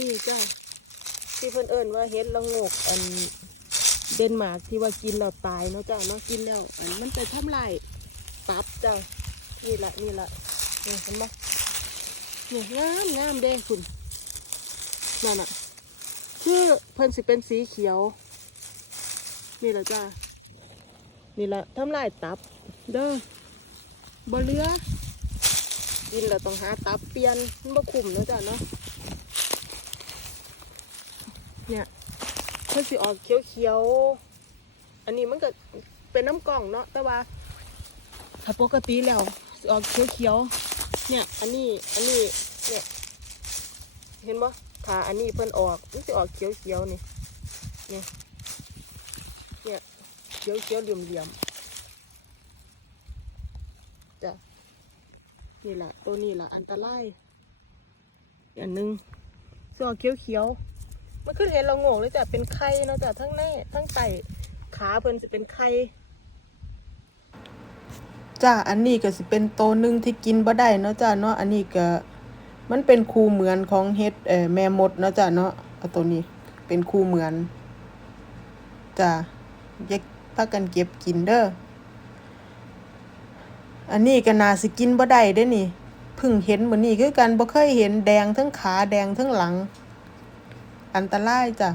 นี่จ้าที่เพิ่นเอิ้นว่าเฮ็ดละโงกอันเดนมาร์กที่ว่ากินแล้วตายเนาะจ้าเนาะกินแล้วอันมันไปทำลายตับจ้านี่ละนี่ละนี่เห็นไหมนี่งามงามเด้คุณนั่นอะคือเพิ่นสิเป็นสีเขียว นี่ละจ้านี่ละทำลายตับ เด้อบ่เลือกินแล้วต้องหาตับเปลี่ยนมันบ่คุ้มเนาะจ้าเนาะ เนี่ยเพิ่นสิออกเขียวๆ อันนี้มันก็เป็นน้ำกล่องเนาะ แต่ว่า ถ้าปกติแล้วสิออกเขียวๆ เนี่ย อันนี้ อันนี้ เนี่ย เห็นบ่ถ้าอันนี้เพิ่นออก มันสิออกเขียวๆ นี่ เนี่ย เนี่ยเขียวๆ เหลี่ยมๆ จ้ะ นี่แหละตัวนี้แหละอันตรายอันหนึงสิออกเขียวๆ มันขึ้นเห็นเราโง่เลยจ้ะเป็นไข่เนาะจ้ะทั้งในทั้งไตขาเพิ่นจะเป็นไข่จ้าอันนี้ก็สิเป็นโตวหนึ่งที่กินบ่ได้เนาะจ้ะเนาะอันนี้ก็มันเป็นคูเหมือนของเฮ็ดเอ่อแม่มดเนาะจ้ะเนาะเอาตัวนี้เป็นคูเหมือนจ้ะอย่าพากันเก็บกินเด้ออันนี้ก็น่าสิกินบ่ได้เด้นี่เพิ่งเห็นมื้อนี้คือกันบ่เคยเห็นแดงทั้งขาแดงทั้งหลัง อันตรายจ้ะ